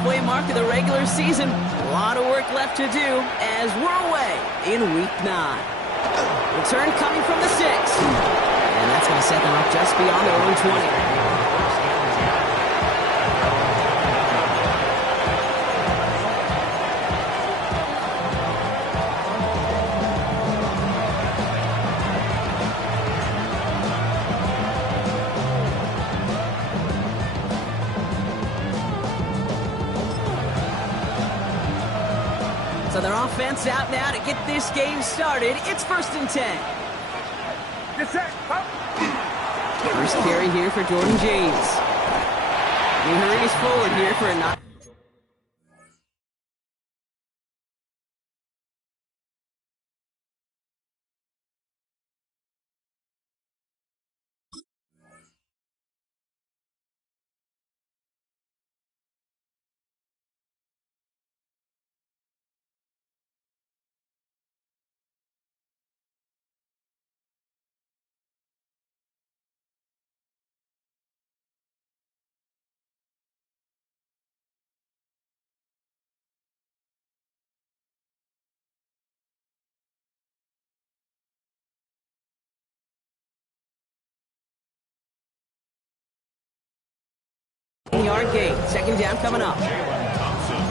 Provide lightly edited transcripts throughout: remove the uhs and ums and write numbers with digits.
halfway mark of the regular season. A lot of work left to do as we're away in Week 9. Return coming from the 6. And that's going to set them up just beyond their own 20. So their offense out now to get this game started. It's 1st and 10. First carry here for Jordan James. He hurries forward here for a knock. Yard gain. 2nd down coming up.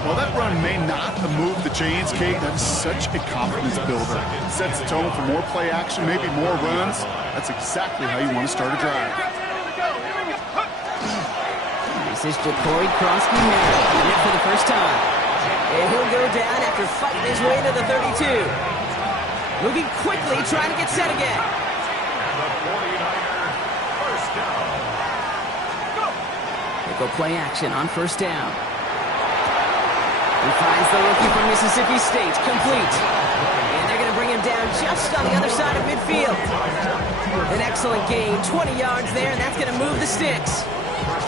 Well, that run may not have moved the chains, Kate. That is such a confidence builder. It sets the tone for more play action, maybe more runs. That's exactly how you want to start a drive. This is Jacory Krosky-Merritt in it for the first time. And he'll go down after fighting his way to the 32. Moving quickly, trying to get set again. Go play action on 1st down. He finds the rookie from Mississippi State, complete. And they're going to bring him down just on the other side of midfield. An excellent gain, 20 yards there, and that's going to move the sticks.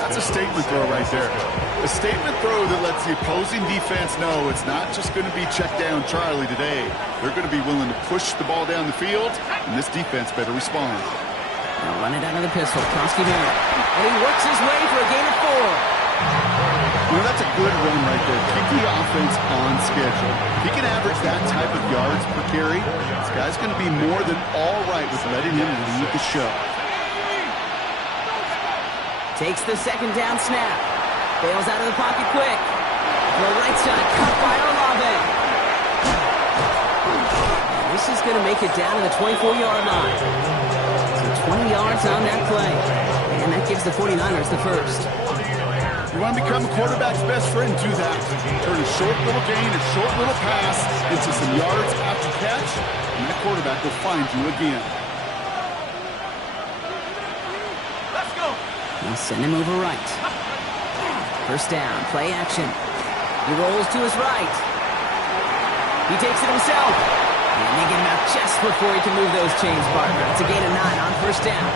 That's a statement throw right there. A statement throw that lets the opposing defense know it's not just going to be check down Charlie today. They're going to be willing to push the ball down the field, and this defense better respond. Now run it out of the pistol, Krosky-Merritt. And he works his way for a gain of 4. You know, that's a good run right there. Keep the offense on schedule. If he can average that type of yards per carry, this guy's going to be more than all right with letting him lead the show. Takes the 2nd down snap. Bails out of the pocket quick. To the right side, cut by Olave. This is going to make it down to the 24-yard line. 20 yards on that play. And that gives the 49ers the first. You want to become a quarterback's best friend, do that. Turn a short little gain, a short little pass into some yards after catch, and that quarterback will find you again. Let's go. Now send him over right. 1st down, play action. He rolls to his right. He takes it himself. And they get him out just before he can move those chains, partner. It's a gain of 9 on 1st down.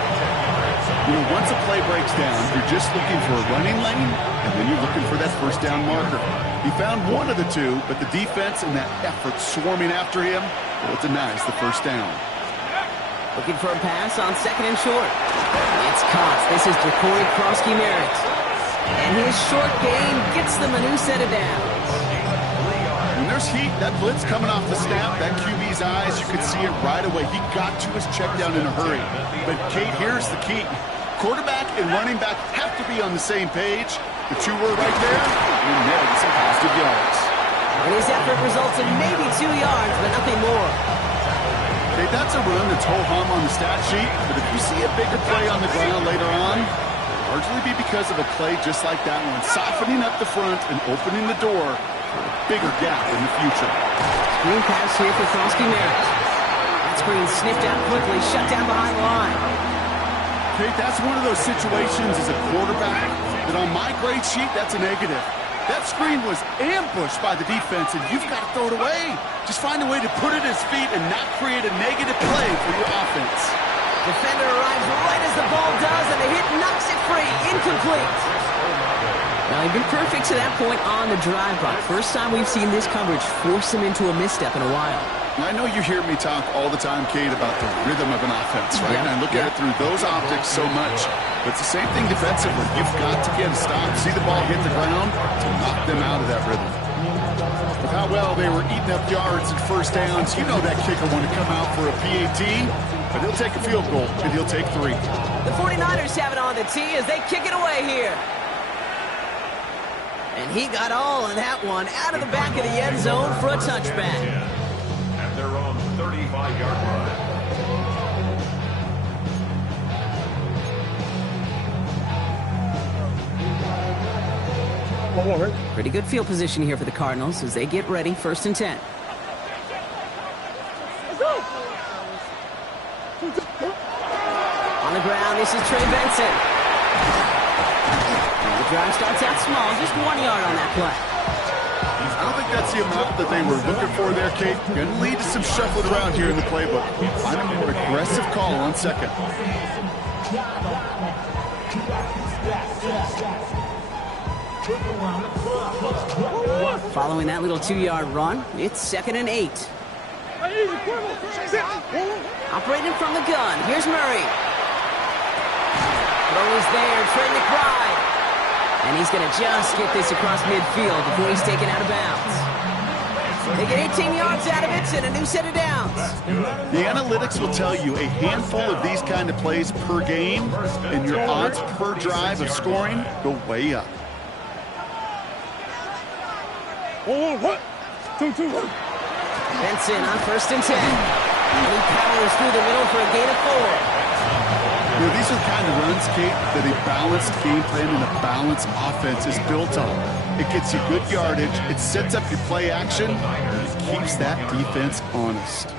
You know, once a play breaks down, you're just looking for a running lane, and then you're looking for that 1st down marker. He found one of the two, but the defense and that effort swarming after him, well, it denies the 1st down. Looking for a pass on 2nd and short. It's caught. This is Jacory Krosky-Merritt. And his short gain gets them a new set of downs. When there's heat, that blitz coming off the snap, that QB's eyes, you could see it right away. He got to his check down in a hurry. But, Kate, here's the key. Quarterback and running back have to be on the same page. The two were right there, and nailed some positive yards. And his effort results in maybe 2 yards, but nothing more. Okay, that's a run that's ho-hum on the stat sheet, but if you see a bigger play on the ground later on, it'll largely be because of a play just like that one, softening up the front and opening the door for a bigger gap in the future. Screen pass here for Krosky-Merritt. That screen sniffed out quickly, shut down behind the line. Okay, that's one of those situations as a quarterback that on my grade sheet, that's a negative. That screen was ambushed by the defense, and you've got to throw it away. Just find a way to put it at his feet and not create a negative play for your offense. Defender arrives right as the ball does, and the hit knocks it free. Incomplete. Now, he'd been perfect to that point on the drive, but first time we've seen this coverage force him into a misstep in a while. I know you hear me talk all the time, Kate, about the rhythm of an offense, right? And I look at it through those optics so much. But it's the same thing defensively. You've got to get a stop, see the ball hit the ground to knock them out of that rhythm. With how well they were eating up yards and first downs, you know that kicker want to come out for a PAT, but he'll take a field goal, and he'll take 3. The 49ers have it on the tee as they kick it away here. And he got all of that one out of the back of the end zone for a touchback. At their own 35-yard line. Pretty good field position here for the Cardinals as they get ready, 1st and 10. On the ground, this is Trey Benson. And the drive starts out small, just 1 yard on that play. I don't think that's the amount that they were looking for there, Kate. Going to lead to some shuffling around here in the playbook. Find a more aggressive call on 2nd. Following that little 2-yard run, it's 2nd and 8. Operating from the gun, here's Murray. Throw is there, Trey McBride. And he's going to just get this across midfield before he's taken out of bounds. They get 18 yards out of it and a new set of downs. The analytics will tell you a handful of these kind of plays per game, and your odds per drive of scoring go way up. Benson on 1st and 10. And he powers through the middle for a gain of 4. You know, these are the kind of runs, Kate, that a balanced game plan and a balanced offense is built on. It gets you good yardage, it sets up your play action, and it keeps that defense honest.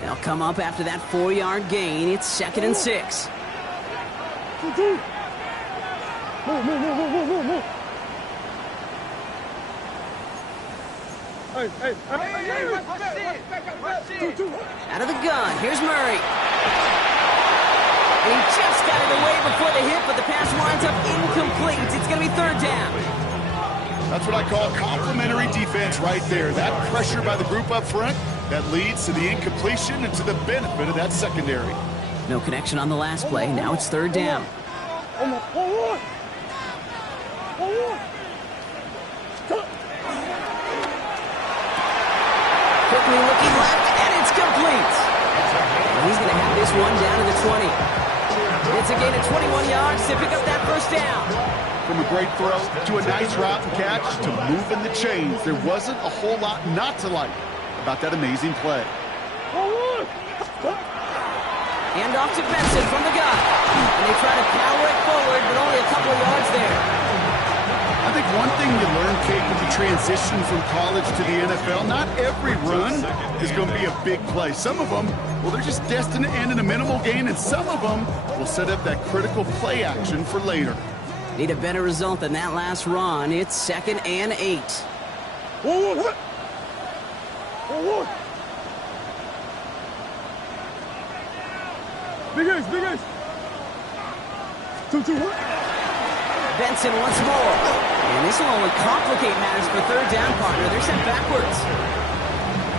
They'll come up after that 4-yard gain. It's 2nd and 6. Out of the gun, here's Murray. And he just got it away before the hit, but the pass winds up incomplete. It's going to be 3rd down. That's what I call complimentary defense right there. That pressure by the group up front, that leads to the incompletion and to the benefit of that secondary. No connection on the last play. Now it's 3rd down. Quickly looking left, and it's complete. And he's going to have this one down to the 20. It's a gain of 21 yards to pick up that 1st down. From a great throw to a nice route and catch to moving the chains, there wasn't a whole lot not to like about that amazing play. Hand off to Benson from the gun. And they try to power it forward, but only a couple of yards there. I think one thing you learn, Kate, with the transition from college to the NFL, not every run is going to be a big play. Some of them, well, they're just destined to end in a minimal gain, and some of them will set up that critical play action for later. Need a better result than that last run. It's 2nd and 8. Big ace. Benson once more. And this will only complicate matters for 3rd down, partner. They're sent backwards.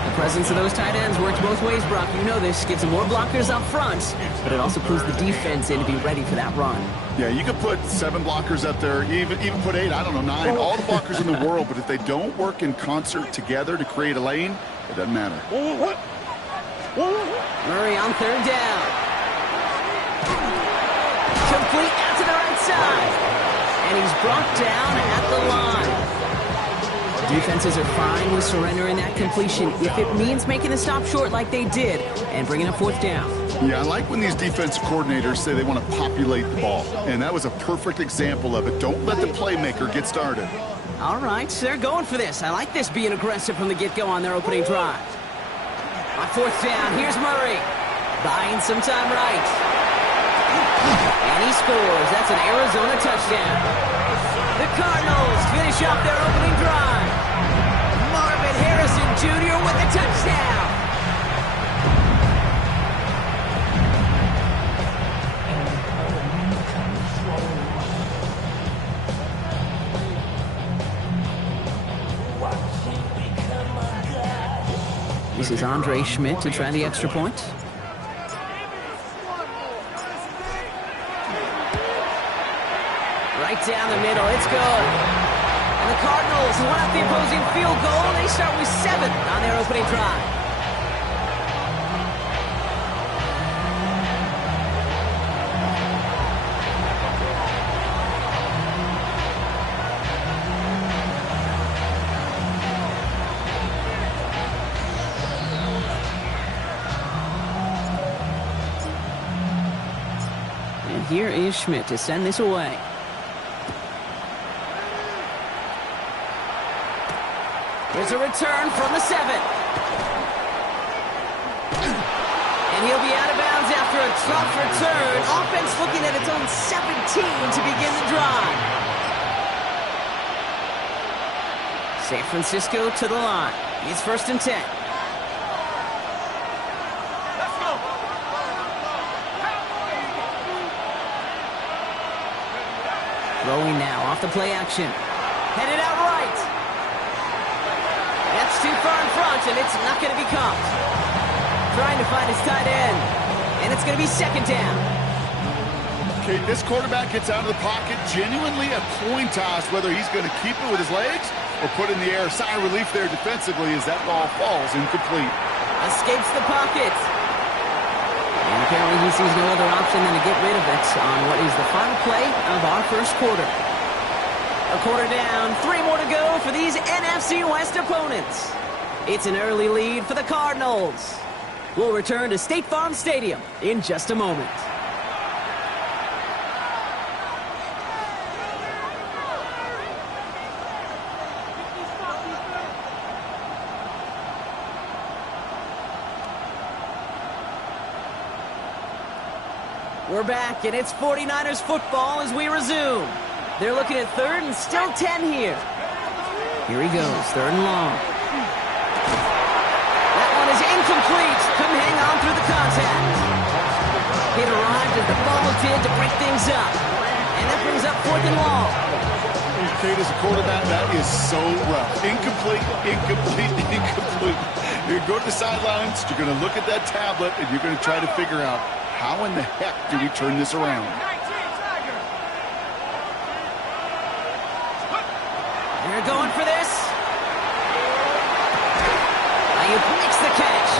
The presence of those tight ends works both ways, Brock. You know this. Gives them more blockers up front, but it also pulls the defense in to be ready for that run. Yeah, you could put 7 blockers up there, even put 8, I don't know, 9, all the blockers in the world, but if they don't work in concert together to create a lane, it doesn't matter. Murray on 3rd down. Complete out to the right side. And he's brought down at the line. Defenses are fine with surrendering that completion if it means making the stop short like they did and bringing a 4th down. Yeah, I like when these defensive coordinators say they want to populate the ball, and that was a perfect example of it. Don't let the playmaker get started. All right, they're going for this. I like this being aggressive from the get-go on their opening drive. On 4th down, here's Murray. Buying some time right. And he scores. That's an Arizona touchdown. The Cardinals finish off their opening drive. Marvin Harrison Jr. with a touchdown. This is Andre Schmidt to try the extra point. Right down the middle, it's good. And the Cardinals won up the opposing field goal. They start with 7 on their opening drive. And here is Schmidt to send this away. There's a return from the 7. And he'll be out of bounds after a tough return. Offense looking at its own 17 to begin the drive. San Francisco to the line. It's 1st and 10. Throwing now off the play action. Headed out right. That's too far in front, and it's not going to be caught. Trying to find his tight end. And it's going to be 2nd down. Okay, this quarterback gets out of the pocket. Genuinely a coin toss whether he's going to keep it with his legs or put in the air. Sigh of relief there defensively as that ball falls incomplete. Escapes the pocket. And apparently he sees no other option than to get rid of it on what is the final play of our first quarter. A quarter down, 3 more to go for these NFC West opponents. It's an early lead for the Cardinals. We'll return to State Farm Stadium in just a moment. We're back, and it's 49ers football as we resume. They're looking at 3rd and still 10 here. Here he goes, 3rd and long. That one is incomplete. Couldn't hang on through the contact. It arrived as the ball did to break things up. And that brings up 4th and long. Kate, as a quarterback, that is so rough. Incomplete, incomplete, incomplete. You're going to go to the sidelines, you're going to look at that tablet, and you're going to try to figure out how in the heck do we turn this around? They're going for this. Ayuk makes the catch.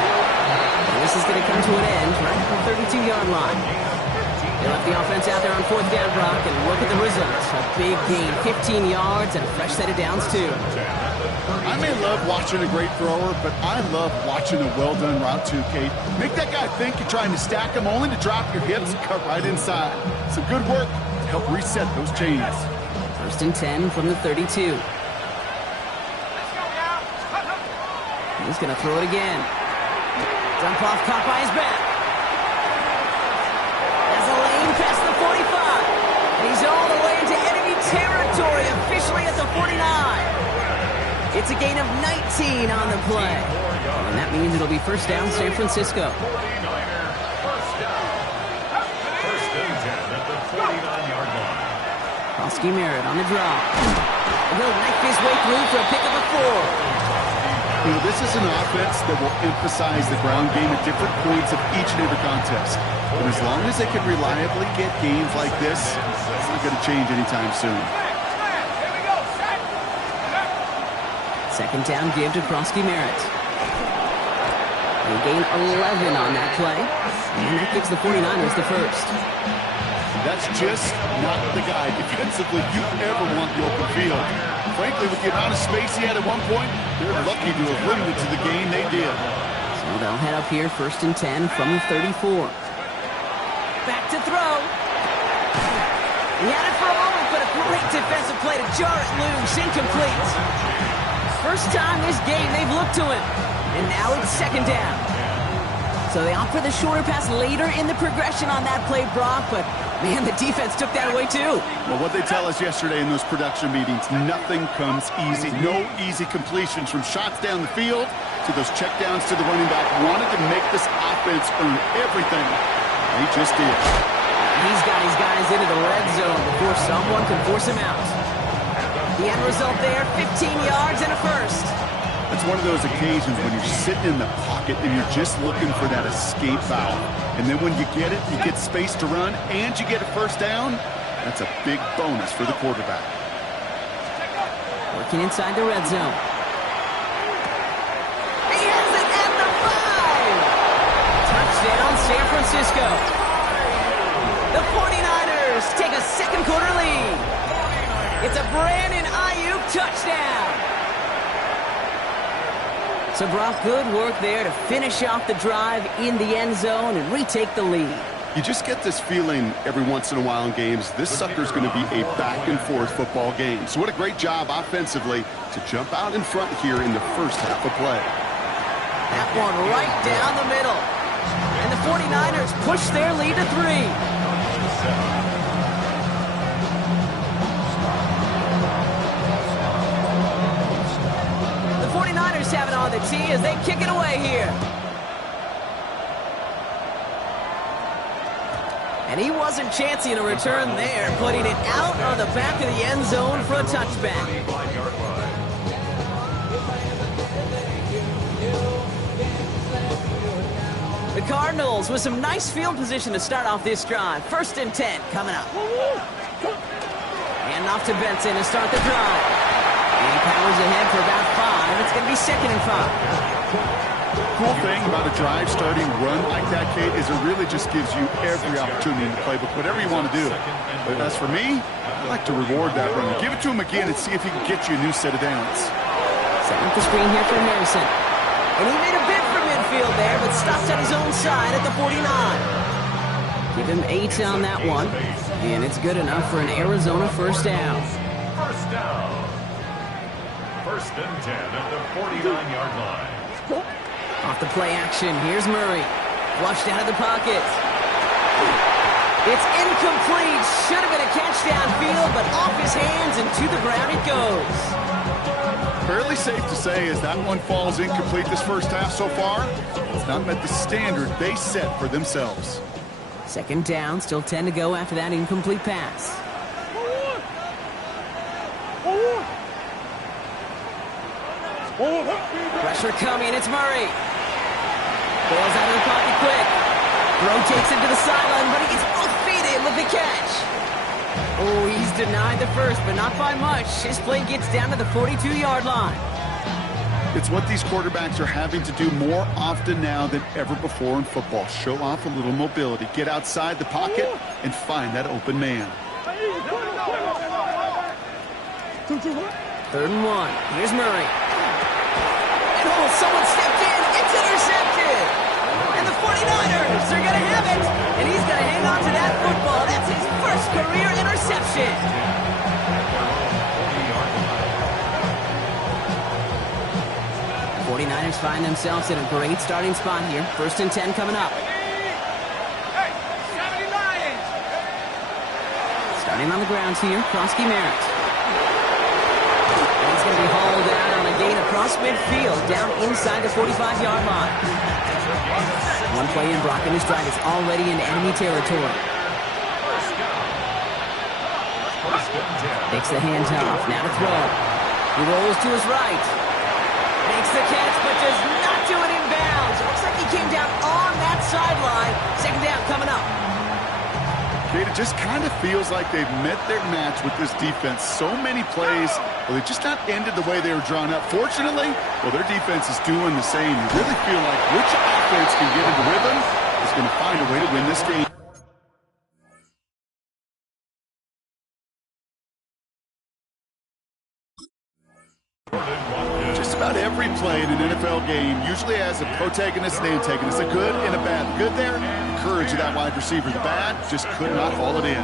And this is going to come to an end right at the 32-yard line. They left the offense out there on 4th down, Brock, and look at the results. A big gain, 15 yards, and a fresh set of downs, too. I may love watching a great thrower, but I love watching a well-done route, too, Kate. Make that guy think you're trying to stack him, only to drop your hips and cut right inside. Some good work to help reset those chains. 1st and 10 from the 32. He's going to throw it again. Dump off, caught by his back. Has a lane past the 45. And he's all the way into enemy territory, officially at the 49. It's a gain of 19 on the play. And that means it'll be 1st down, San Francisco. 1st and 10 at the 49-yard line. Krosky Merritt on the draw. And he'll knife his way through for a pickup of 4. You know, this is an offense that will emphasize the ground game at different points of each and every contest. But as long as they can reliably get gains like this, it's not going to change anytime soon. 2nd down give to Krosky Merritt. They gain 11 on that play. And that gives the 49ers the 1st. That's just not the guy defensively you ever want the open field. Frankly, with the amount of space he had at one point, they're lucky to have limited to the game they did. So they'll head up here 1st and 10 from the 34. Back to throw. He had it for a moment, but a great defensive play to jar it loose. Incomplete. First time this game they've looked to him. And now it's 2nd down. So they opt for the shorter pass later in the progression on that play, Brock, but man, the defense took that away too. Well, what they tell us yesterday in those production meetings, nothing comes easy. No easy completions from shots down the field to those checkdowns to the running back. Wanted to make this offense earn everything. They just did. He's got his guys into the red zone before someone can force him out. The end result there, 15 yards and a 1st. That's it's one of those occasions when you're sitting in the pocket and you're just looking for that escape valve. And then when you get it, you get space to run, and you get a first down. That's a big bonus for the quarterback. Working inside the red zone. He has it at the 5! Touchdown, San Francisco. The 49ers take a second quarter lead. It's a Brandon Ayuk touchdown. So, Brock, good work there to finish off the drive in the end zone and retake the lead. You just get this feeling every once in a while in games, this sucker's going to be a back-and-forth football game. So what a great job offensively to jump out in front here in the first half of play. That one right down the middle. And the 49ers push their lead to 3. The 49ers have it on the tee as they kick it away here. And he wasn't chancing a return there, putting it out on the back of the end zone for a touchback. The Cardinals with some nice field position to start off this drive. 1st and 10 coming up. And off to Benson to start the drive. And he powers ahead for about 5. It's going to be 2nd and 5. Cool thing about a drive starting run like that, Kate, is it really just gives you every opportunity in the playbook, whatever you want to do. But as for me, I like to reward that run. Give it to him again and see if he can get you a new set of downs. Setting up the screen here for Harrison. And he made a bid for midfield there, but stops at his own side at the 49. Give him 8 on that one. And it's good enough for an Arizona first down. First down. 1st and 10 at the 49-yard line. Off the play action, here's Murray. Flushed out of the pocket. It's incomplete. Should have been a catch downfield, but off his hands and to the ground it goes. Fairly safe to say as that one falls incomplete this first half so far, it's not met the standard they set for themselves. 2nd down, still 10 to go after that incomplete pass. Pressure coming, it's Murray. Balls out of the pocket quick. Rotates into the sideline, but he gets both feet in with the catch. Oh, he's denied the first, but not by much. His play gets down to the 42-yard line. It's what these quarterbacks are having to do more often now than ever before in football. Show off a little mobility, get outside the pocket, and find that open man. 3rd and 1. Here's Murray. And oh, someone stepped in. It's intercepted. And the 49ers are going to have it. And he's going to hang on to that football. That's his first career interception. The 49ers find themselves in a great starting spot here. 1st and 10 coming up. Starting on the grounds here, Krosky Merritt. He's going to be hauled out on a gain across midfield, down inside the 45-yard line. One play in, Brock in his drive is already in enemy territory. Takes the handoff, now to throw. He rolls to his right. Makes the catch, but does not do it in bounds. Looks like he came down on that sideline. 2nd down coming up. Kate, it just kind of feels like they've met their match with this defense. So many plays, well, they just not ended the way they were drawn up. Fortunately, well, their defense is doing the same. You really feel like which offense can get into rhythm is going to find a way to win this game. Just about every play in an NFL game usually has a protagonist and antagonist, a good and a bad. The good there, the courage of that wide receiver. The bad, just could not haul it in.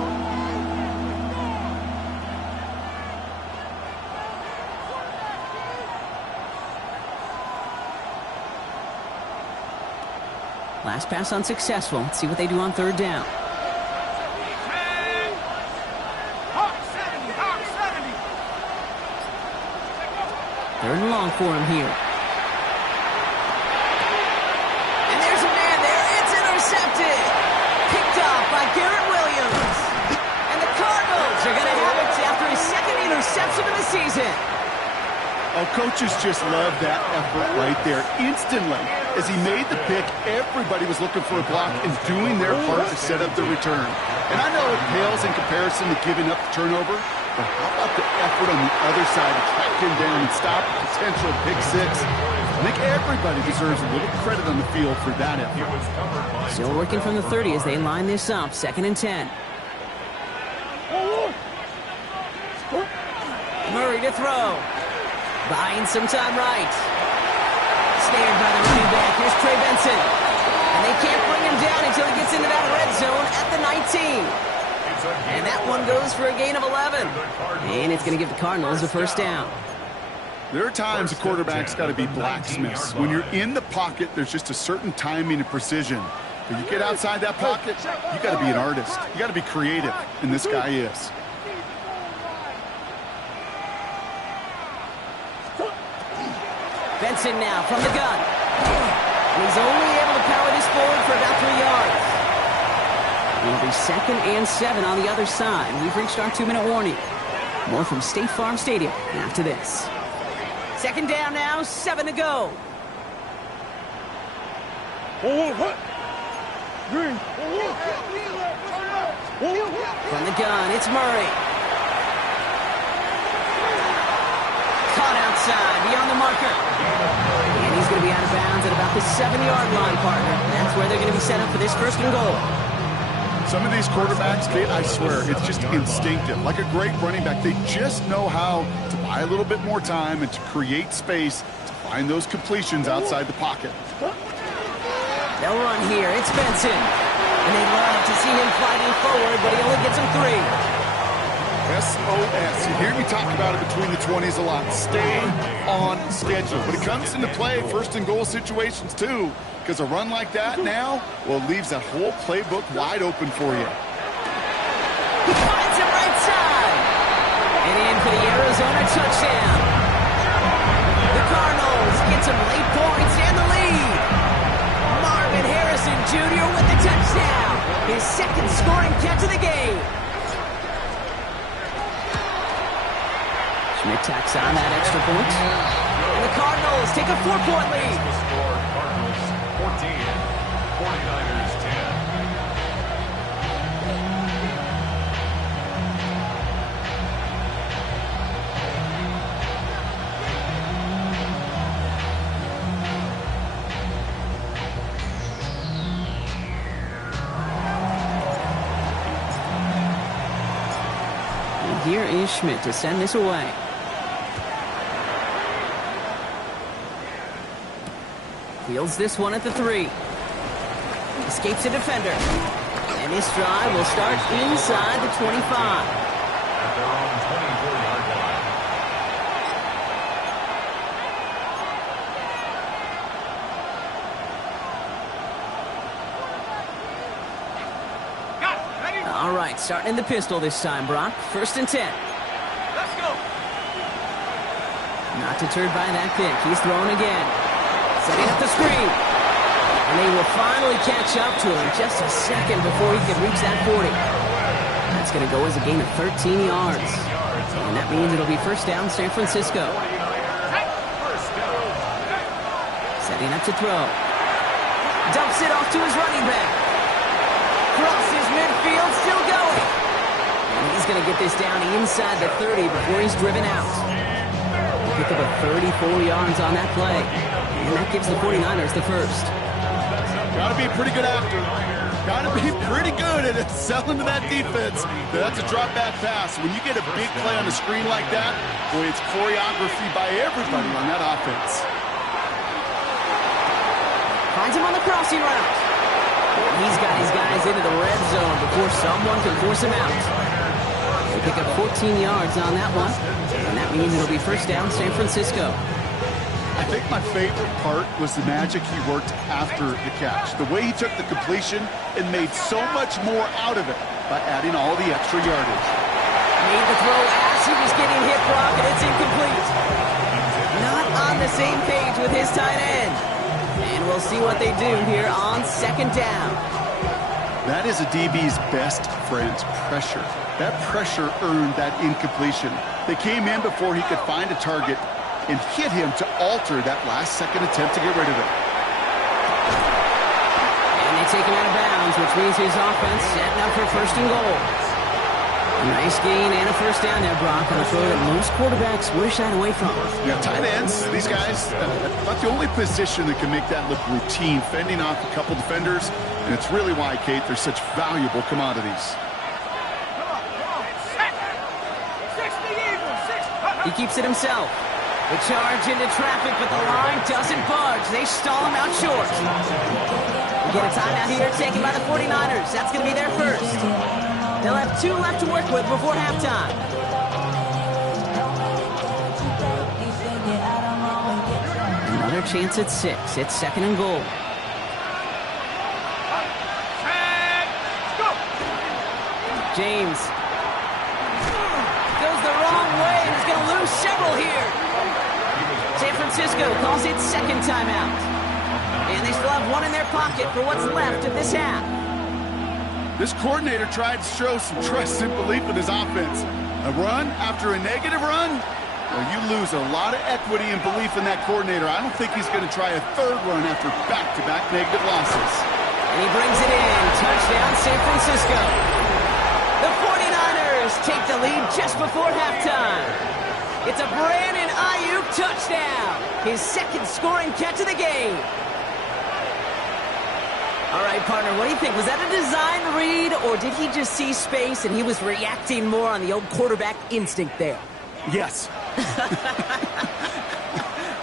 Last pass unsuccessful. Let's see what they do on 3rd down. Third and long for him here. And there's a man there. It's intercepted. Picked off by Garrett Williams. And the Cardinals are going to have it after his 2nd interception of the season. Oh, coaches just love that effort right there. Instantly, as he made the pick, everybody was looking for a block and doing their part to set up the return. And I know it pales in comparison to giving up the turnover, but how about the effort on the other side to track him down and stop a potential pick six? I think everybody deserves a little credit on the field for that effort. Still working from the 30 as they line this up. 2nd and 10. Murray to throw. Buying some time right. Snared by the running back. Here's Trey Benson. And they can't bring him down until he gets into that red zone at the 19. And that one goes for a gain of 11. And it's going to give the Cardinals a first down. There are times a quarterback's got to be blacksmiths. When you're in the pocket, there's just a certain timing and precision. But you get outside that pocket, you got to be an artist. You got to be creative, and this guy is. Benson now from the gun. And he's only able to power this forward for about 3 yards. It'll be 2nd and 7 on the other side. We've reached our 2-minute warning. More from State Farm Stadium after this. 2nd down now, 7 to go. From the gun, it's Murray. Caught outside, beyond the marker. And he's going to be out of bounds at about the 7-yard line, partner. That's where they're going to be set up for this 1st and goal. Some of these quarterbacks, Kate, I swear, it's just instinctive. Like a great running back, they just know how to buy a little bit more time and to create space to find those completions outside the pocket. They'll run here. It's Benson. And they love to see him fighting forward, but he only gets him 3. SOS. You hear me talk about it between the 20s a lot. Stay on schedule. But it comes into play 1st and goal situations too, because a run like that now, well, leaves that whole playbook wide open for you. He finds him right side. And in for the Arizona touchdown. The Cardinals get some late points and the lead. Marvin Harrison Jr. with the touchdown. His 2nd scoring catch of the game. Schmidt tacks on that extra point. And the Cardinals take a 4-point lead. The score, Cardinals 14, 49ers 10. And here is Schmidt to send this away. Fields this one at the 3. Escapes a defender. And this drive will start inside the 25. At their own 24-yard line. All right, starting in the pistol this time, Brock. 1st and 10. Let's go. Not deterred by that pick. He's throwing again. Setting up the screen. And they will finally catch up to him just a second before he can reach that 40. That's going to go as a gain of 13 yards. And that means it'll be 1st down San Francisco. Setting up to throw. Dumps it off to his running back. Crosses midfield, still going. And he's going to get this down inside the 30 before he's driven out. Pick up a 34 yards on that play. And that gives the 49ers the 1st. Got to be a pretty good actor. Got to be pretty good at selling to that defense. That's a drop back pass. When you get a big play on the screen like that, boy, it's choreography by everybody on that offense. Finds him on the crossing route. He's got his guys into the red zone before someone can force him out. They pick up 14 yards on that one. And that means it'll be 1st down San Francisco. I think my favorite part was the magic he worked after the catch. The way he took the completion and made so much more out of it by adding all the extra yardage. Made the throw as he was getting hit, Brock, and it's incomplete. Not on the same page with his tight end. And we'll see what they do here on 2nd down. That is a DB's best friend, pressure. That pressure earned that incompletion. They came in before he could find a target, and hit him to alter that last-second attempt to get rid of it. And they take him out of bounds, which means his offense setting up for first and goal. A nice gain and a first down there, Brock, on a throw that most quarterbacks wish that away from. Yeah, tight ends, these guys, not the only position that can make that look routine, fending off a couple defenders, and it's really why, Kate, they're such valuable commodities. He keeps it himself. The charge into traffic, but the line doesn't budge. They stall him out short. We get a timeout here taken by the 49ers. That's going to be their first. They'll have 2 left to work with before halftime. Another chance at 6. It's second and goal. James goes the wrong way and is going to lose several here. San Francisco calls it second timeout. And they still have 1 in their pocket for what's left of this half. This coordinator tried to show some trust and belief in his offense. A run after a negative run? Well, you lose a lot of equity and belief in that coordinator. I don't think he's going to try a third run after back-to-back negative losses. And he brings it in. Touchdown, San Francisco. The 49ers take the lead just before halftime. It's a Brandon Ayuk touchdown. His second scoring catch of the game. All right, partner, what do you think? Was that a design read, or did he just see space and he was reacting more on the old quarterback instinct there? Yes.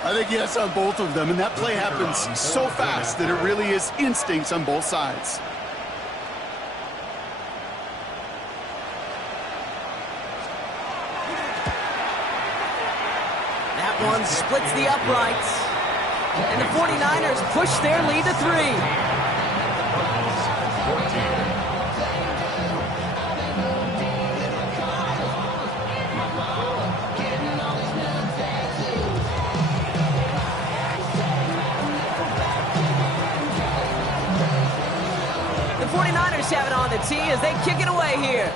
I think yes on both of them, and that play happens so fast that it really is instincts on both sides. That one splits the uprights, and the 49ers push their lead to 3. The 49ers have it on the tee as they kick it away here.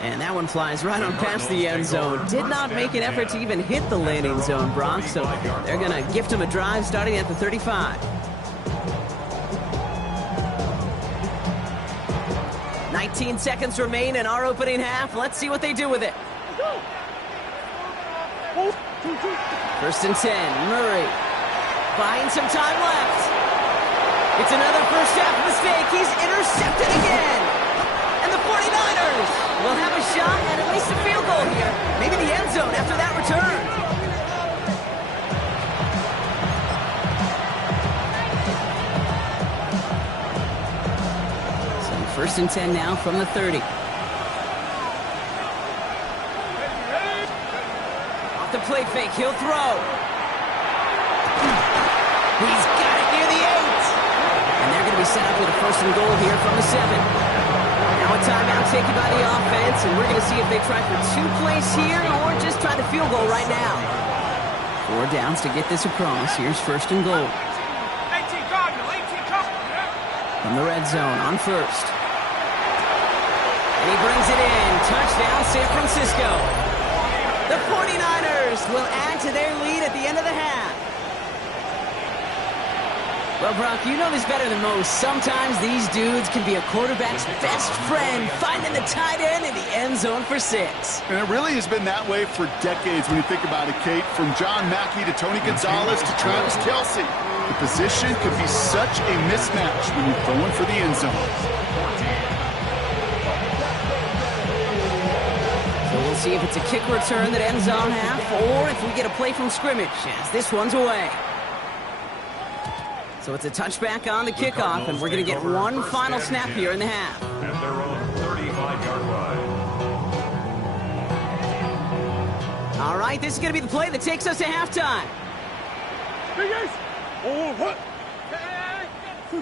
And that one flies right on past the end zone. Did not make an effort to even hit the landing zone, Brock, so they're going to gift him a drive starting at the 35. 19 seconds remain in our opening half. Let's see what they do with it. First and 10, Murray. Buying some time left. It's another first half mistake. He's intercepted again. And the 49ers will have a shot at least a field goal here. Maybe the end zone after that return. So first and 10 now from the 30. Off the play fake, he'll throw. He's got it near the 8. And they're going to be set up with a first and goal here from the 7. Now a timeout taken by the offense, and we're going to see if they try for 2 plays here or just try the field goal right now. 4 downs to get this across. Here's first and goal. 18 Cardinals, 18 Cardinals. From the red zone on first. And he brings it in. Touchdown, San Francisco. The 49ers will add to their lead at the end of the half. Well, Brock, you know this better than most. Sometimes these dudes can be a quarterback's best friend, finding the tight end in the end zone for 6. And it really has been that way for decades when you think about it, Kate. From John Mackey to Tony Gonzalez to Travis Kelce. The position could be such a mismatch when you're throwing for the end zone. So we'll see if it's a kick return that ends on half, or if we get a play from scrimmage, as this one's away. So it's a touchback on the kickoff, and we're going to get one final snap here in the half. At their own 35-yard line. All right, this is going to be the play that takes us to halftime. Hey, guys. What?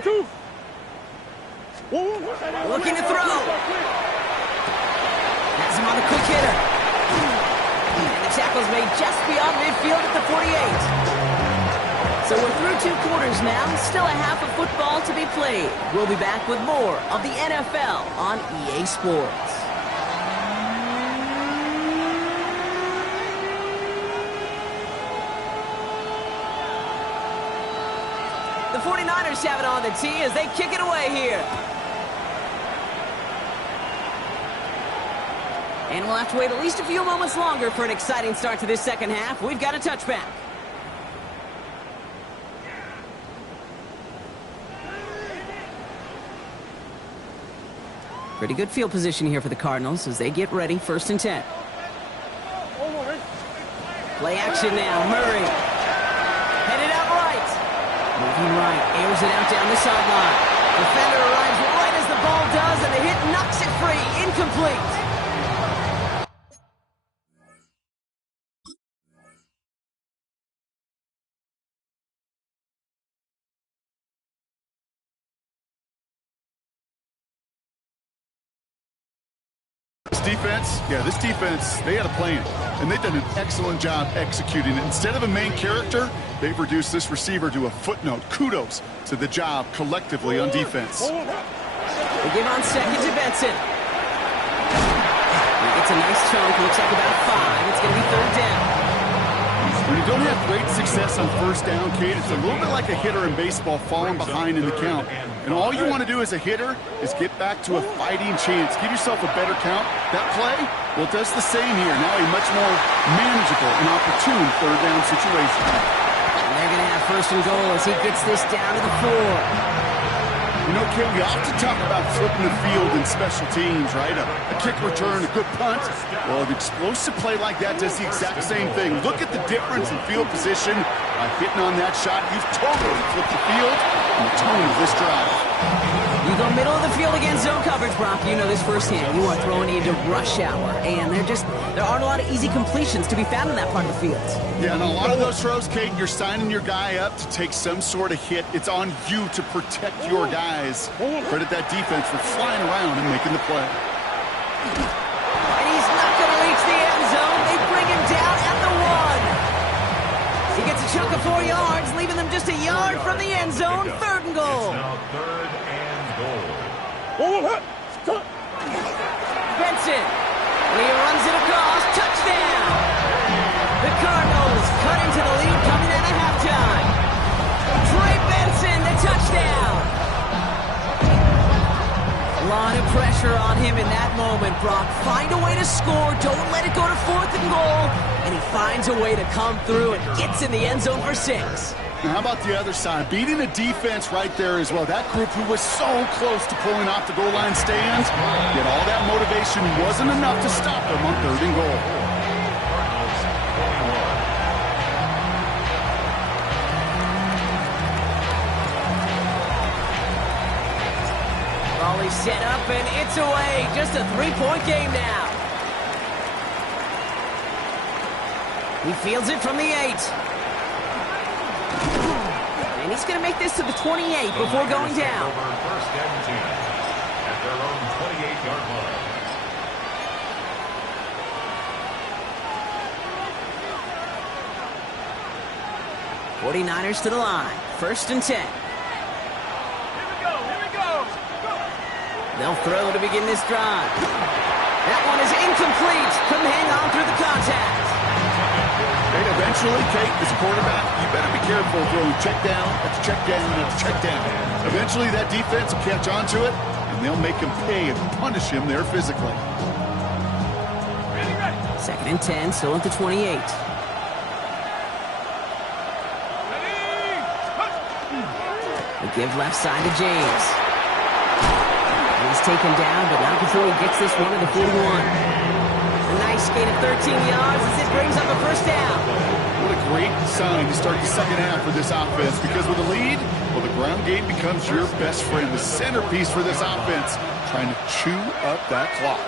2. Looking to throw. Has him on the quick hitter. And the tackle's made just beyond midfield at the 48. So we're through 2 quarters now. Still a half of football to be played. We'll be back with more of the NFL on EA Sports. The 49ers have it on the tee as they kick it away here. And we'll have to wait at least a few moments longer for an exciting start to this second half. We've got a touchback. Pretty good field position here for the Cardinals as they get ready, 1st and 10. Play action now, Murray. Headed out right. Moving right, airs it out down the sideline. Defender arrives right as the ball does, and the hit knocks it free. Incomplete. This defense, they had a plan, and they've done an excellent job executing it. Instead of a main character, they've reduced this receiver to a footnote. Kudos to the job collectively on defense. They give on second to Benson. He gets a nice chunk, looks like about 5. It's going to be 3rd down. When you don't have great success on 1st down, Kate, it's a little bit like a hitter in baseball falling behind in the count. And all you want to do as a hitter is get back to a fighting chance. Give yourself a better count. That play, well, it does the same here. Now a much more manageable and opportune 3rd down situation. And they're going to have 1st and goal as he gets this down to the 4. You know, Kate, we often talk about flipping the field in special teams, right? A kick return, a good punt. Well, an explosive play like that does the exact same thing. Look at the difference in field position. By hitting on that shot, you've totally flipped the field and the tone of this drive. You go middle of the field against zone coverage, Brock. You know this firsthand. You are throwing into rush hour, and there aren't a lot of easy completions to be found in that part of the field. Yeah, and a lot of those throws, Kate, you're signing your guy up to take some sort of hit. It's on you to protect your guys. Credit that defense for flying around and making the play. And he's not going to reach the end zone. They bring him down at the 1. He gets a chunk of 4 yards, leaving them just a yard from the end zone. 3rd and goal. It's now 3rd and goal. Benson. And he runs it across. Touchdown. The Cardinals cut into the lead coming out of halftime. Trey Benson, the touchdown. A lot of pressure on him in that moment, Brock. Find a way to score. Don't let it go to 4th and goal. And he finds a way to come through and gets in the end zone for 6. Now, how about the other side? Beating the defense right there as well. That group who was so close to pulling off the goal line stands, yet all that motivation wasn't enough to stop them on 3rd and goal. Raleigh set up, and it's away. Just a 3-point game now. He fields it from the 8. And he's going to make this to the 28 before going down. Over 1st and 10 at their own 28-yard line. '49ers to the line. 1st and 10. Here we go. They'll throw to begin this drive. That one is incomplete. Couldn't hang on through the contact. And eventually, Kate, as a quarterback, you better be careful throwing check down after check down after check down. Eventually, that defense will catch on to it, and they'll make him pay and punish him there physically. 2nd and 10, still at the 28. They give left side to James. He's taken down, but not before he gets this one to the 41. A nice gain of 13 yards as it brings up a 1st down. What a great sign to start the second half for this offense, because with a lead, well, the ground game becomes your best friend, the centerpiece for this offense, trying to chew up that clock.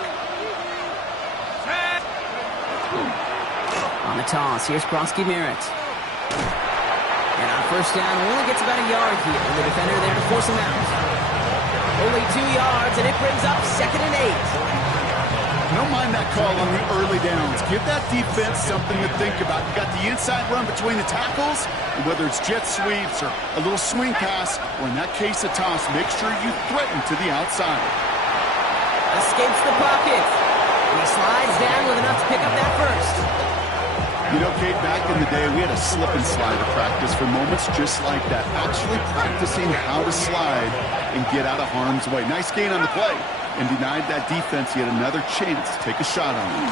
On the toss, here's Krosky Merritt. And on 1st down, only gets about a yard here, and the defender there to force him out. Only 2 yards, and it brings up 2nd and 8. Don't mind that call on the early downs. Give that defense something to think about. You got the inside run between the tackles, and whether it's jet sweeps or a little swing pass, or in that case a toss, make sure you threaten to the outside. Escapes the pocket. And he slides down with enough to pick up that 1st. You know, Kate, back in the day, we had a slip and slide to practice for moments just like that. Actually practicing how to slide and get out of harm's way. Nice gain on the play. And denied that defense yet another chance to take a shot on him.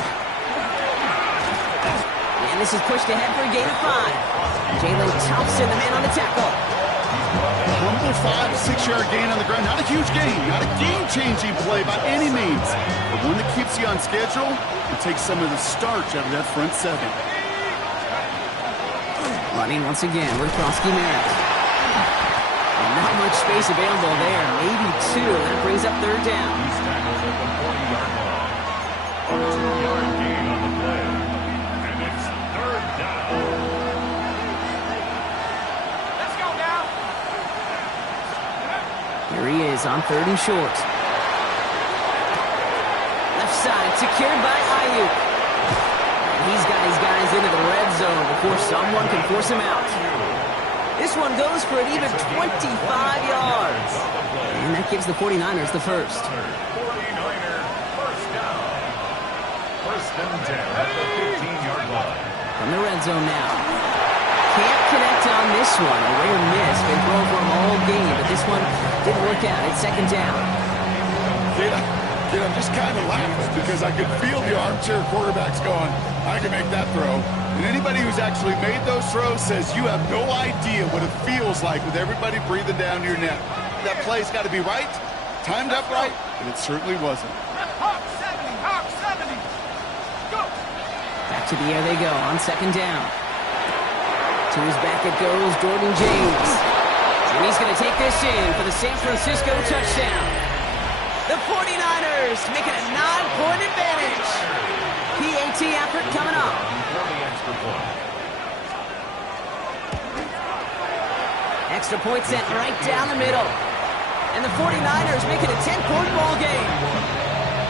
And this is pushed ahead for a gain of 5. Jalen Thompson, the man on the tackle. A humble 5 to 6 yard gain on the ground. Not a huge gain, not a game-changing play by any means, but one that keeps you on schedule and takes some of the starch out of that front 7. Running once again with Krosky Merritt. Not much space available there. Maybe 2. That brings up 3rd down. He's tackled at the 40-yard line. A 2-yard gain on the play. And it's 3rd down. Let's go now. Here he is on 3rd and short. Left side secured by Ayuk. And he's got his guys into the red zone before someone can force him out. This one goes for an even 25 yards. And that gives the 49ers the first. 49er first down. 1st and 10 at the 15-yard line. From the red zone now. Can't connect on this one. A rare miss. Been thrown for him all game, but this one didn't work out. It's 2nd down. I'm just kind of laughing because I could feel the armchair quarterbacks going, I can make that throw. And anybody who's actually made those throws says you have no idea what it feels like with everybody breathing down your neck. That play's got to be right, timed up right, and it certainly wasn't. Hawk 70, Hawk 70. Go. Back to the air they go on 2nd down. To his back it goes, Jordan James. And he's going to take this in for the San Francisco touchdown. The 49ers making a 9-point advantage. PAT effort coming up. Before the extra point. Extra point sent right down the middle. And the 49ers making a 10-point ball game.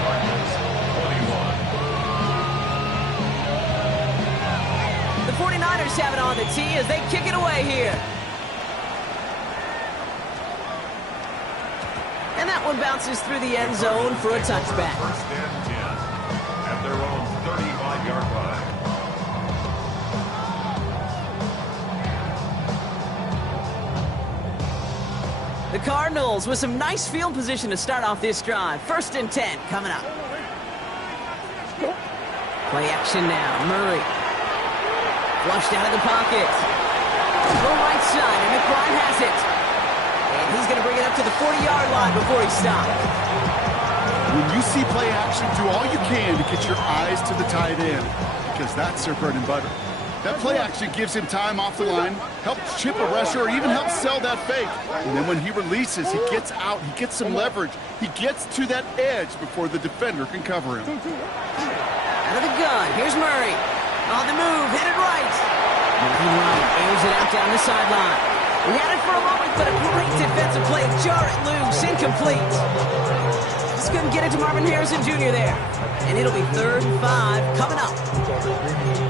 Cardinals 21. The 49ers have it on the tee as they kick it away here. And that one bounces through the end zone for a touchback. 1st and 10 at their own 35-yard line. The Cardinals with some nice field position to start off this drive. 1st and 10 coming up. Play action now. Murray. Flushed out of the pocket. Go right side, and McBride has it. And he's going to bring it up to the 40-yard line before he stops. When you see play action, do all you can to get your eyes to the tight end because that's their bread and butter. That play action gives him time off the line, helps chip a rusher, or even helps sell that fake. And then when he releases, he gets out, he gets some leverage. He gets to that edge before the defender can cover him. Out of the gun, here's Murray. On the move, headed right. Moving right, airs it out down the sideline. He had it for a moment, but a great defensive play. Jar it loose, incomplete. Just couldn't get it to Marvin Harrison Jr. there. And it'll be 3rd and 5 coming up.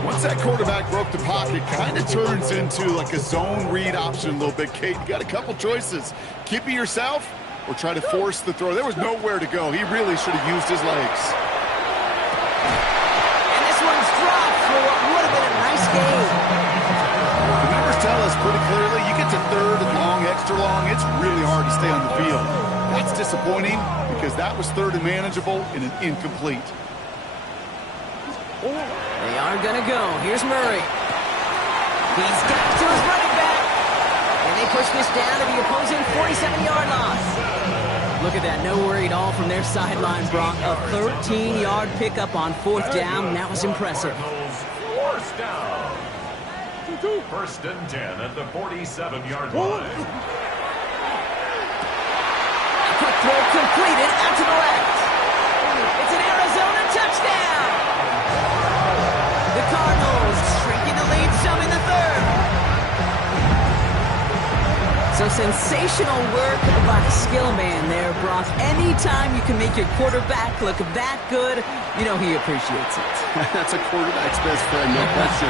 Once that quarterback broke the pocket, kind of turns into like a zone read option a little bit. Kate, you got a couple choices. Keep it yourself or try to force the throw. There was nowhere to go. He really should have used his legs. And this one's dropped for what would have been a nice game. The numbers tell us pretty clearly, you get to 3rd and long, extra long, it's really hard to stay on the field. That's disappointing because that was 3rd and manageable and an incomplete. They are going to go. Here's Murray. He's got to his running back. And they push this down to the opposing 47-yard line. Look at that. No worry at all from their sideline, Brock. A 13-yard pickup on 4th down. That was impressive. Cardinals 4th down. 1st and 10 at the 47-yard line. Quick throw completed out to the left. It's an Arizona touchdown. The Cardinals shrinking the lead some in the 3rd. So sensational work by the skill man there, Brock. Anytime you can make your quarterback look that good, you know he appreciates it. That's a quarterback's best friend, no question.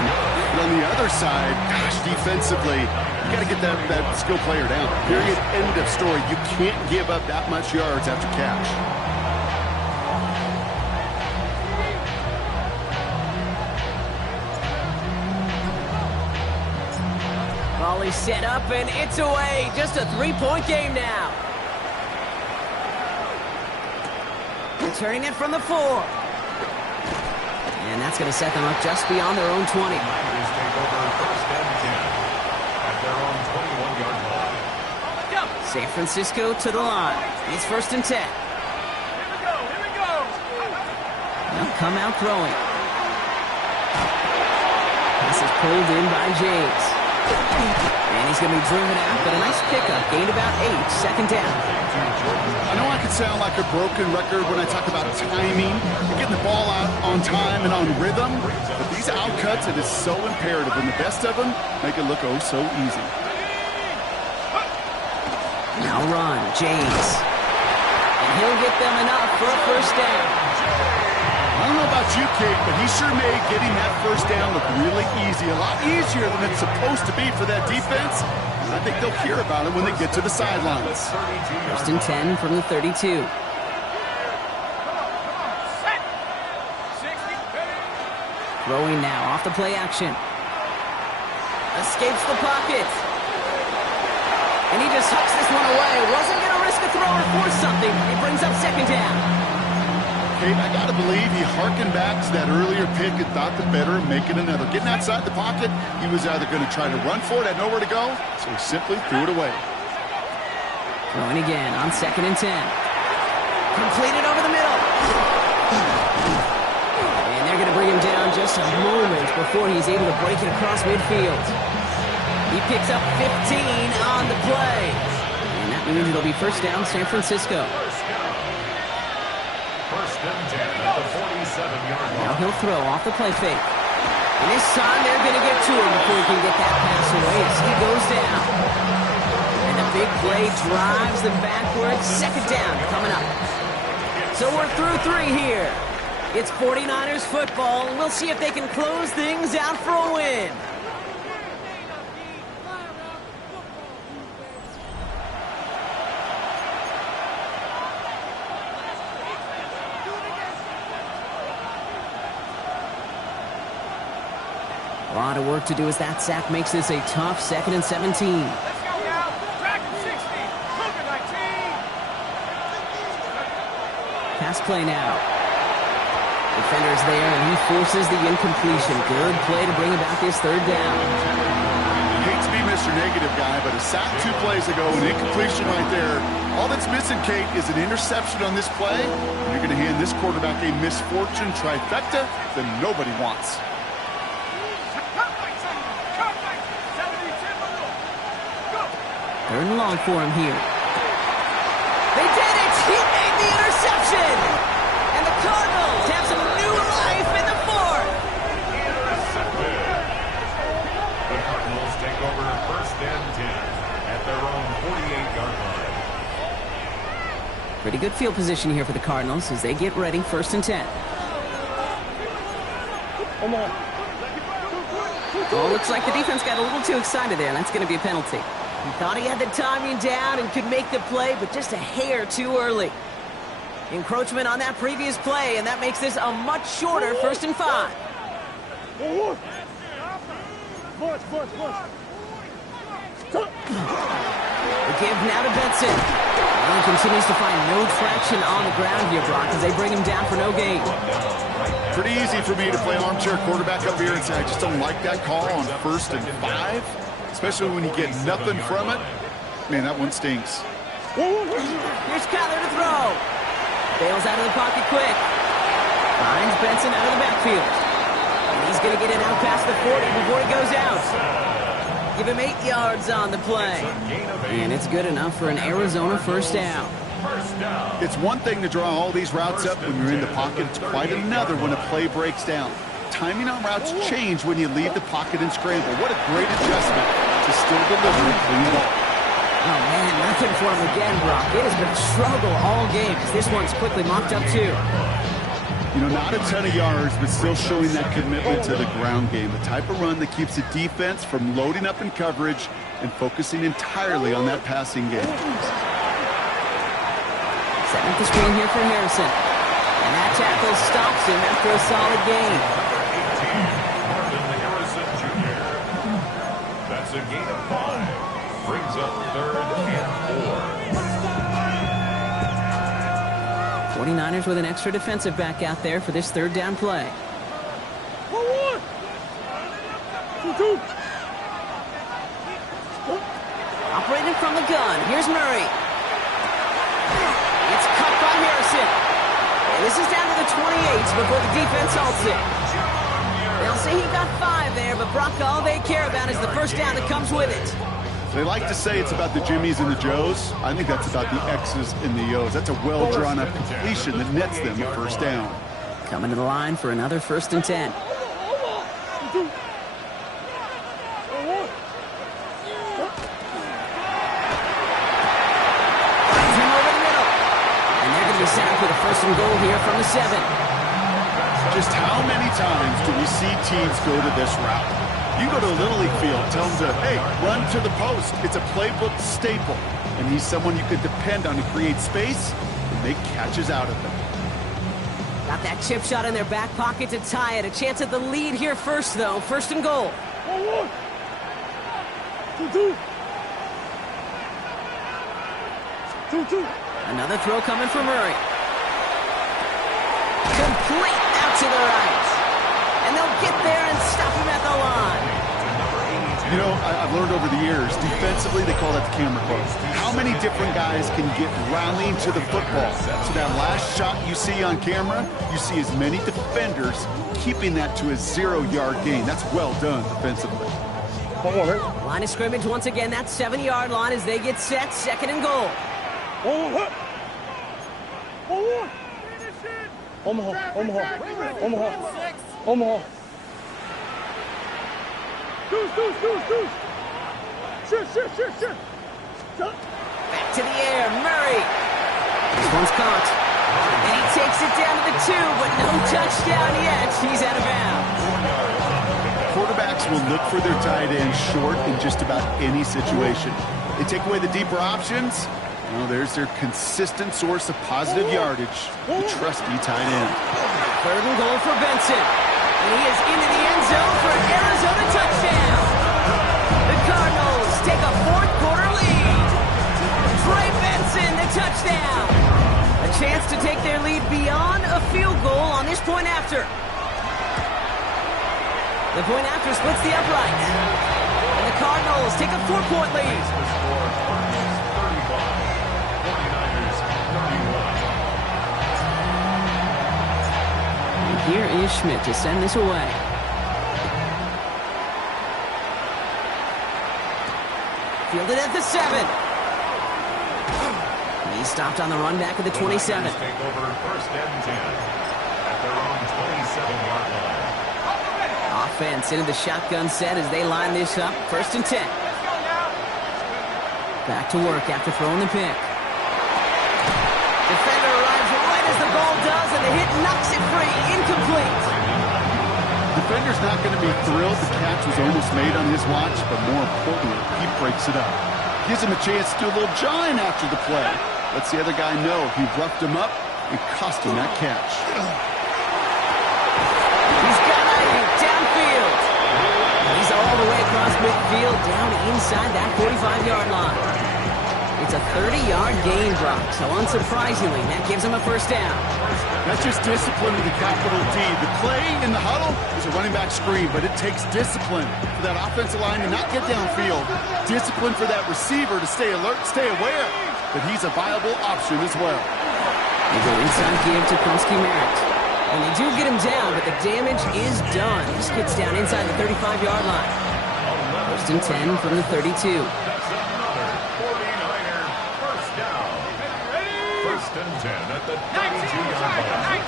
But on the other side, gosh, defensively, you got to get that skill player down. Period. End of story. You can't give up that much yards after catch. Volley set up, and it's away. Just a 3-point game now. Returning it from the 4. And that's going to set them up just beyond their own 20. Packers take over first and 10 at their own 21-yard line. San Francisco to the line. It's first and 10. Here we go. They'll come out throwing. This is pulled in by James. And he's going to be driven out, but a nice pickup. Gained about 8. Second down. I know I can sound like a broken record when I talk about timing, getting the ball out on time and on rhythm, but these outcuts, it is so imperative, and the best of them make it look oh so easy. Now run, James. And he'll get them enough for a first down. I don't know about you, Kate, but he sure made getting that first down look really easy, a lot easier than it's supposed to be for that defense. I think they'll hear about it when they get to the sidelines. First and 10 from the 32. Throwing now off the play action. Escapes the pocket. And he just hucks this one away. Wasn't going to risk a throw or force something. He brings up second down. Kate, I got to believe he harkened back to that earlier pick and thought the better of making another. Getting outside the pocket, he was either going to try to run for it, had nowhere to go, so he simply threw it away. Throwing again on second and 10. Completed over the middle. And they're going to bring him down just a moment before he's able to break it across midfield. He picks up 15 on the play. And that means it'll be first down, San Francisco. First and 10 at the 47-yard line. Now he'll throw off the play fake. And this time they're going to get to him before he can get that pass away as he goes down. And the big play drives them backwards. Second down coming up. So we're through 3 here. It's 49ers football, and we'll see if they can close things out for a win. A lot of work to do as that sack makes this a tough second and 17. Let's go now. Back at 60. Cougar 19. Pass play now. Defender's there, and he forces the incompletion. Good play to bring about this third down. Hate to be Mr. Negative guy, but a sack 2 plays ago, an incompletion right there. All that's missing, Kate, is an interception on this play. You're going to hand this quarterback a misfortune trifecta that nobody wants. Third and long for him here. They did it! He made the interception! And the Cardinals have some new life in the 4th! Intercepted. The Cardinals take over first and 10 at their own 48-yard line. Pretty good field position here for the Cardinals as they get ready, first and 10. Oh, looks like the defense got a little too excited there, and that's going to be a penalty. He thought he had the timing down and could make the play, but just a hair too early. Encroachment on that previous play, and that makes this a much shorter first and 5. The give now to Benson. And he continues to find no traction on the ground here, Brock, as they bring him down for no gain. Pretty easy for me to play armchair quarterback up here and say I just don't like that call on first and 5. Especially when you get nothing from it. Man, that one stinks. Here's Kyler to throw. Bails out of the pocket quick. Finds Benson out of the backfield. And he's going to get it out past the 40 before he goes out. Give him 8 yards on the play. And it's good enough for an Arizona first down. It's one thing to draw all these routes up when you're in the pocket. It's quite another when a play breaks down. Timing on routes change when you leave the pocket and scramble. What a great adjustment to still deliver a clean ball. Oh, man, nothing for him again, Brock. It has been a struggle all game as this one's quickly mocked up, too. You know, not a ton of yards, but still showing that commitment to the ground game. The type of run that keeps the defense from loading up in coverage and focusing entirely on that passing game. Setting up the screen here for Harrison. And that tackle stops him after a solid gain. Marvin Harrison Jr. That's a gain of 5. Niners with an extra defensive back out there for this third down play. 1-1. 2-2. Operating from the gun. Here's Murray. It's cut by Harrison. And this is down to the 28 before the defense halts it. They'll say he got 5 there, but Brock, all they care about is the first down that comes with it. They like to say it's about the Jimmies and the Joes. I think that's about the X's and the O's. That's a well-drawn-up completion that nets them a first down. Coming to the line for another 1st and 10. Set up with a 1st and goal here from the 7. Just how many times do we see teams go to this route? You go to a Little League field, tell them to, hey, run to the post. It's a playbook staple. And he's someone you could depend on to create space and make catches out of them. Got that chip shot in their back pocket to tie it. A chance at the lead here first, though. 1st and goal. 1-1. 2-2. 2-2. Another throw coming from Murray. Complete out to the right. And they'll get there and stop him at the line. You know, I've learned over the years, defensively, they call that the camera close. How many different guys can get rallying to the football? So that last shot you see on camera, you see as many defenders keeping that to a 0-yard gain. That's well done defensively. Line of scrimmage once again, that 7-yard line as they get set. 2nd and goal. Omaha. Deuce. Shit. Back to the air, Murray. This one's caught. And he takes it down to the 2, but no touchdown yet. He's out of bounds. Quarterbacks will look for their tight end short in just about any situation. They take away the deeper options. Well, there's their consistent source of positive yardage, the trusty tight end. 3rd and goal for Benson. And he is into the end zone for an Arizona touchdown. The Cardinals take a 4th quarter lead. Trey Benson, the touchdown. A chance to take their lead beyond a field goal on this point after. The point after splits the upright. And the Cardinals take a 4-point lead. Here is Schmidt to send this away. Fielded at the 7. He's stopped on the run back at the 27. Take over 1st and 10 at their own 27-yard line. Offense into the shotgun set as they line this up. 1st and 10. Back to work after throwing the pick. Defender arrives right as the ball does, and the hit knocks it free. Incomplete. Defender's not going to be thrilled the catch was almost made on his watch, but more importantly, he breaks it up. Gives him a chance to do a little jawing after the play. Lets the other guy know he roughed him up and cost him that catch. He's got Ayuk downfield. He's all the way across midfield, down inside that 45-yard line. It's a 30-yard gain, Brock, so unsurprisingly, that gives him a 1st down. That's just discipline with a capital D. The play in the huddle is a running back screen, but it takes discipline for that offensive line to not get downfield. Discipline for that receiver to stay alert, stay aware that he's a viable option as well. They go inside give to Kronsky-Merritt. And they do get him down, but the damage is done. This gets down inside the 35-yard line. 1st and 10 from the 32. That's another 49er first down. 1st and 10 at the 32-yard line.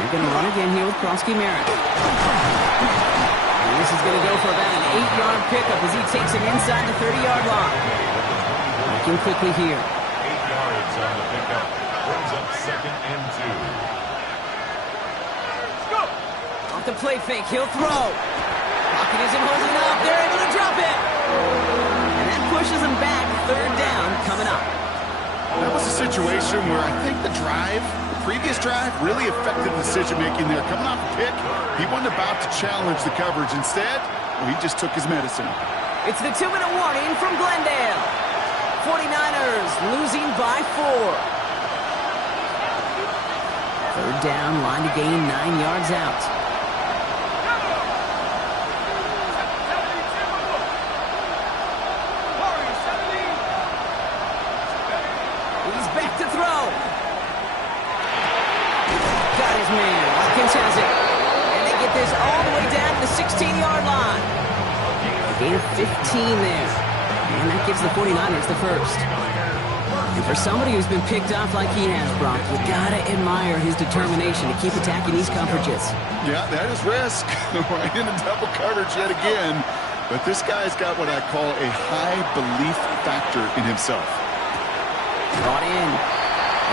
They're going to run again here with Kronsky-Merritt. And this is going to go for about an 8-yard pickup as he takes him inside the 30-yard line. Working quickly here. 8 yards on the pickup. Brings up 2nd and 2. Off the play fake, he'll throw. Pocket isn't holding up. They're able to drop it. And that pushes him back. 3rd down coming up. That was a situation where I think the previous drive really affected the decision-making there. Coming off the pick, he wasn't about to challenge the coverage. Instead, he just took his medicine. It's the 2-minute warning from Glendale. 49ers losing by 4. Third down, line to gain 9 yards out. He's back to throw. Got his man. Watkins has it. And they get this all the way down to the 16-yard line. A gain of 15 there. And that gives the 49ers the first. And for somebody who's been picked off like he has, Brock, you gotta admire his determination to keep attacking these coverages. Yeah, that is risk. Right into double coverage yet again. But this guy's got what I call a high belief factor in himself. Brought in.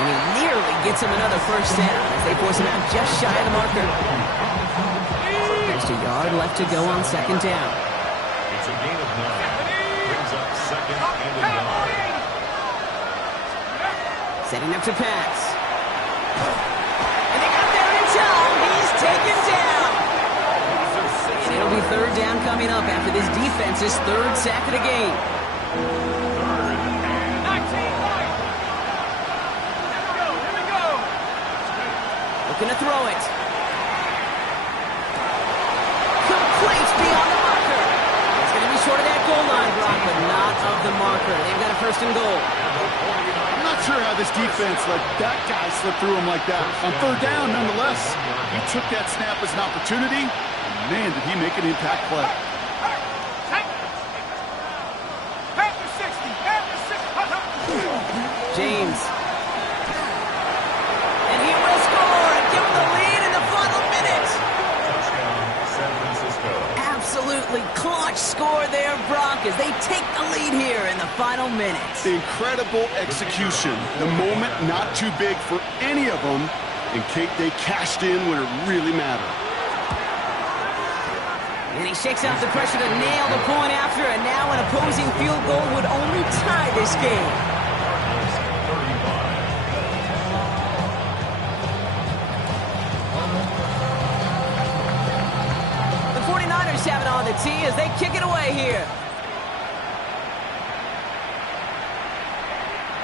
And he nearly gets him another first down as they force him out just shy of the marker. Just a yard left to go on second down. It's a gain of 9. Brings up second and a 9. Setting up to pass. And they got there in time. He's taken down. And it'll be third down coming up after this defense's third sack of the game. Looking to throw it. Complete beyond the marker. It's going to be short of that goal line, Brock, but not of the marker. They've got a first and goal. I'm not sure how this defense let that guy slip through him like that. On third down, nonetheless, he took that snap as an opportunity. And man, did he make an impact play. James. And he will score and give him the lead in the final minute. Touchdown, San Francisco. Absolutely clutch score there, Brock, as they take the lead here in the final minutes. Incredible execution. The moment not too big for any of them. And Kate, they cashed in when it really mattered. And he shakes off the pressure to nail the point after, and now an opposing field goal would only tie this game. The 49ers have it on the tee as they kick it away here.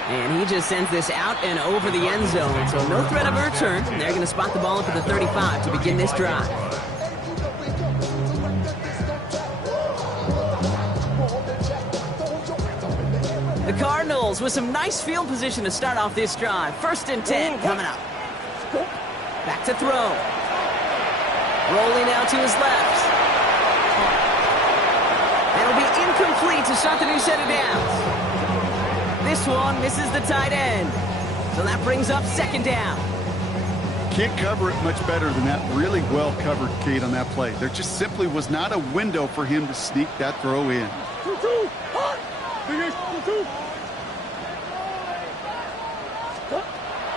And he just sends this out and over the end zone, so no threat of a return. They're going to spot the ball up at the 35 to begin this drive. The Cardinals with some nice field position to start off this drive. 1st and 10 coming up. Back to throw. Rolling out to his left. It'll be incomplete to start the new set of downs. This one misses the tight end. So that brings up 2nd down. Can't cover it much better than that. Really well covered, Kate, on that play. There just simply was not a window for him to sneak that throw in.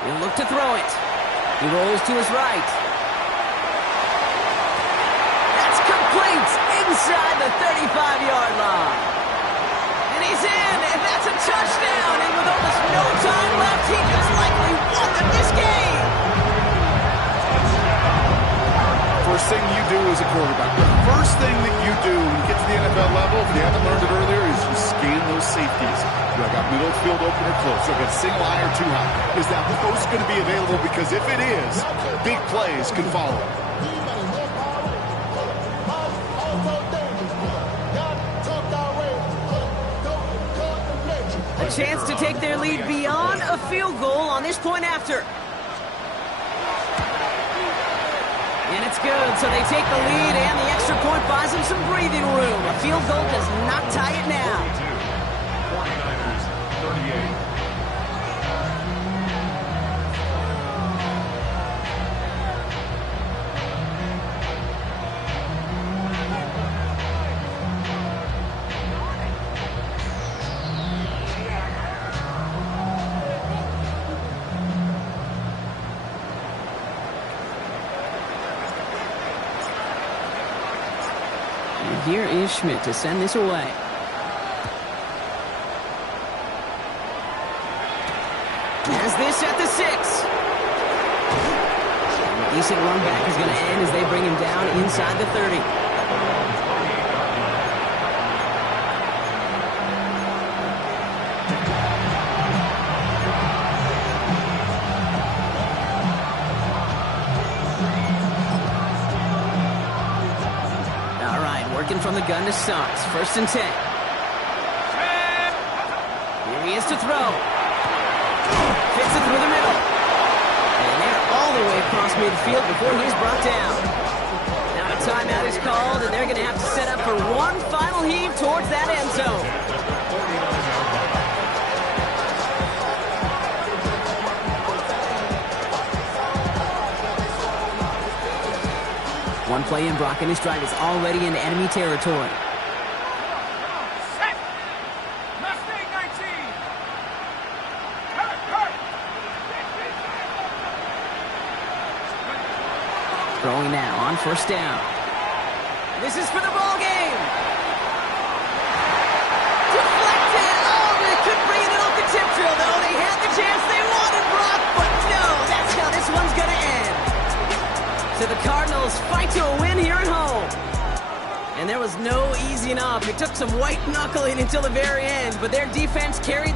He'll look to throw it. He rolls to his right. That's complete inside the 35-yard line. And he's in, and that's a touchdown. And with almost no time left, he just likely won them this game. First thing you do as a quarterback, the first thing that you do when you get to the NFL level, if you haven't learned it earlier, is you scan those safeties. Do I got middle field open or close? Do I got single high or too high? Is that post going to be available? Because if it is, big plays can follow. A chance to take their lead beyond a field goal on this point after. And it's good, so they take the lead, and the extra point buys them some breathing room. A field goal does not tie it now. 49ers, 38. Here is Schmidt to send this away. Has this at the 6. A decent run back is going to end as they bring him down inside the 30. Working from the gun to Suggs. 1st and 10. Here he is to throw. Fits it through the middle. And they're all the way across midfield before he's brought down. Now a timeout is called, and they're going to have to set up for one final heave towards that end zone. One play in, Brock, and his drive is already into enemy territory. Set. Mustang 19. Hurt. Throwing now on 1st down. This is for the ball game. Deflected. Oh, they couldn't bring it in off the tip drill, though. They had the chance they wanted, Brock, but no, that's how this one's going to end. So the Cardinals fight to a win here at home. And there was no easing up. It took some white knuckling until the very end, but their defense carried